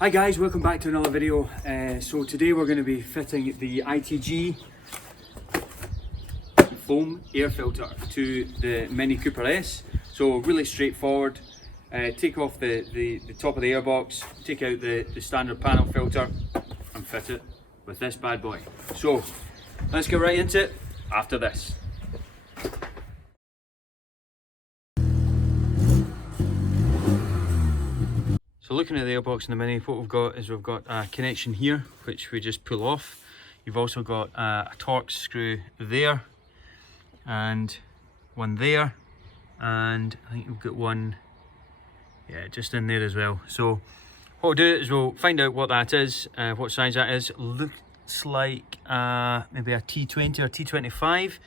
Hi guys, welcome back to another video. So today we're going to be fitting the ITG foam air filter to the Mini Cooper S. So really straightforward. Take off the top of the airbox, take out the standard panel filter and fit it with this bad boy. So let's get right into it after this. So looking at the airbox in the Mini, what we've got is we've got a connection here, which we just pull off. You've also got a Torx screw there, and one there, and I think we've got one, just in there as well. So what we'll do is we'll find out what that is, what size that is. Looks like maybe a T20 or T25.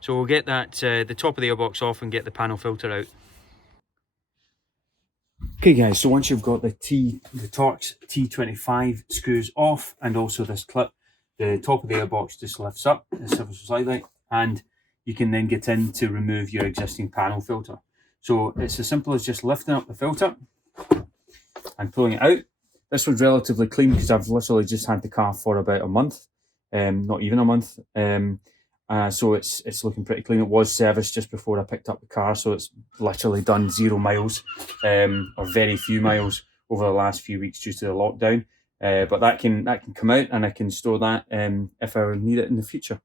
So we'll get that the top of the airbox off and get the panel filter out. Okay guys, so once you've got the Torx T25 screws off and also this clip, the top of the airbox just lifts up ever so slightly, and you can then get in to remove your existing panel filter. So it's as simple as just lifting up the filter and pulling it out. This one's relatively clean because I've literally just had the car for about a month, not even a month. So it's looking pretty clean. It was serviced just before I picked up the car, so it's literally done 0 miles, or very few miles over the last few weeks due to the lockdown. But that can come out, and I can store that if I need it in the future.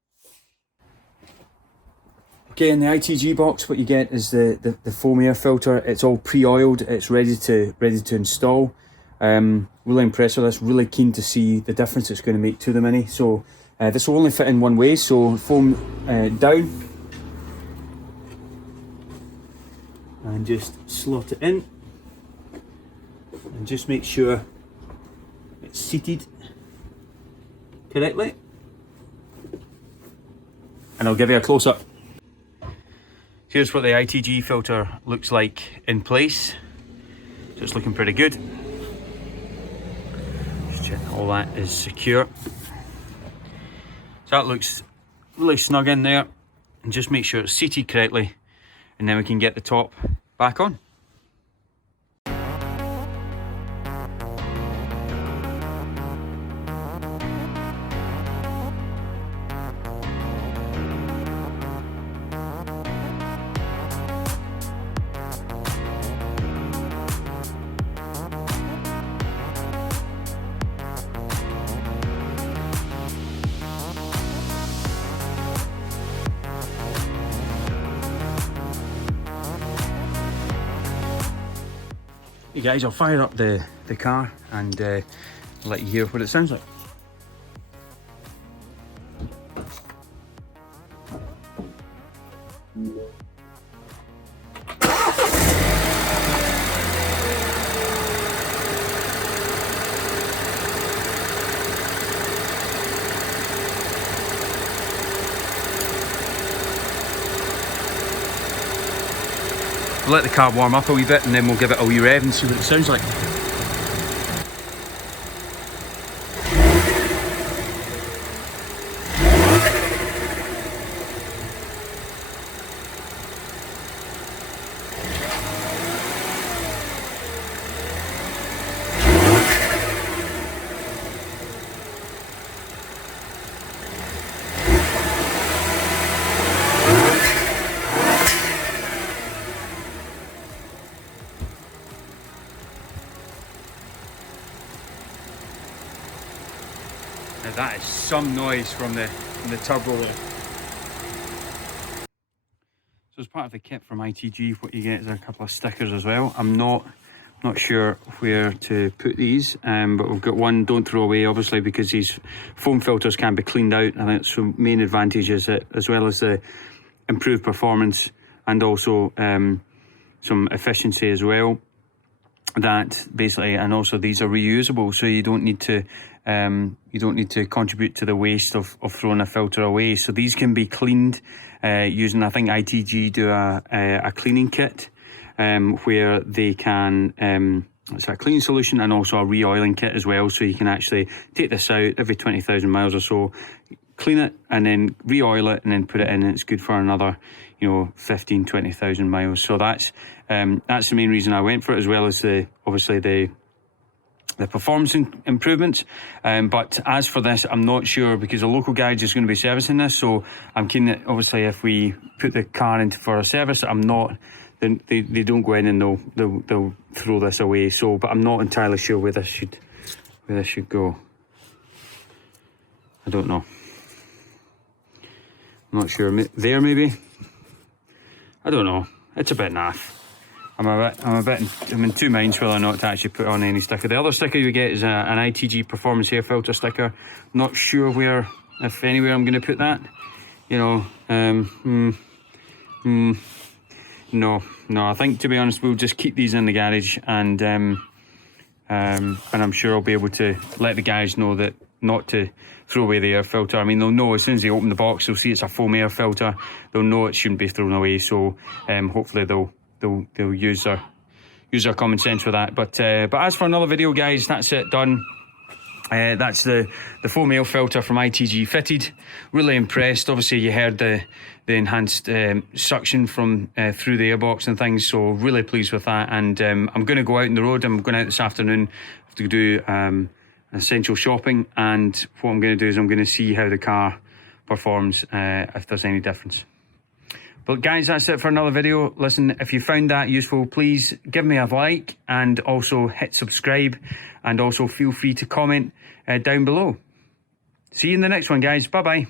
Okay, in the ITG box, what you get is the foam air filter. It's all pre-oiled. It's ready to install. Really impressed with this. Really keen to see the difference it's going to make to the Mini. So. This will only fit in one way, so foam down and just slot it in, and just make sure it's seated correctly, and I'll give you a close-up. Here's what the ITG filter looks like in place. So it's looking pretty good. Just check all that is secure. So that looks really snug in there, and just make sure it's seated correctly, and then we can get the top back on. Hey guys, I'll fire up the car and let you hear what it sounds like. Let the car warm up a wee bit, and then we'll give it a wee rev and see what it sounds like. Now that is some noise from the turbo there. So as part of the kit from ITG, what you get is a couple of stickers as well. I'm not sure where to put these, but we've got one, don't throw away, obviously, because these foam filters can be cleaned out. I think the main advantage is that, as well as the improved performance and also some efficiency as well, that basically, and also these are reusable, so you don't need to contribute to the waste of throwing a filter away. So these can be cleaned using, I think ITG do a cleaning kit where they can, it's a cleaning solution and also a re-oiling kit as well. So you can actually take this out every 20,000 miles or so, clean it and then re-oil it and then put it in, and it's good for another 15-20,000 miles. So that's the main reason I went for it, as well as obviously the performance improvements. But as for this, I'm not sure, because a local garage is going to be servicing this, so I'm keen that obviously if we put the car into for a service, they don't go in and they'll throw this away. So, but I'm not entirely sure where this should go. I don't know. I'm not sure. There maybe. I don't know. It's a bit naff. I'm in two minds whether or not to actually put on any sticker. The other sticker you get is an ITG performance air filter sticker. Not sure where, if anywhere, I'm going to put that. You know, no. I think, to be honest, we'll just keep these in the garage, and I'm sure I'll be able to let the guys know that not to throw away the air filter. I mean, they'll know as soon as they open the box, they'll see it's a foam air filter. They'll know it shouldn't be thrown away. So hopefully they'll use their common sense with that. But as for another video, guys, that's it done. That's the foam air filter from ITG fitted. Really impressed. Obviously you heard the enhanced suction from through the airbox and things, so really pleased with that. And I'm going to go out on the road. I'm going out this afternoon to do essential shopping, and what I'm going to do is I'm going to see how the car performs, if there's any difference. But guys, that's it for another video. Listen, if you found that useful, please give me a like, and also hit subscribe, and also feel free to comment down below. See you in the next one, guys. Bye bye.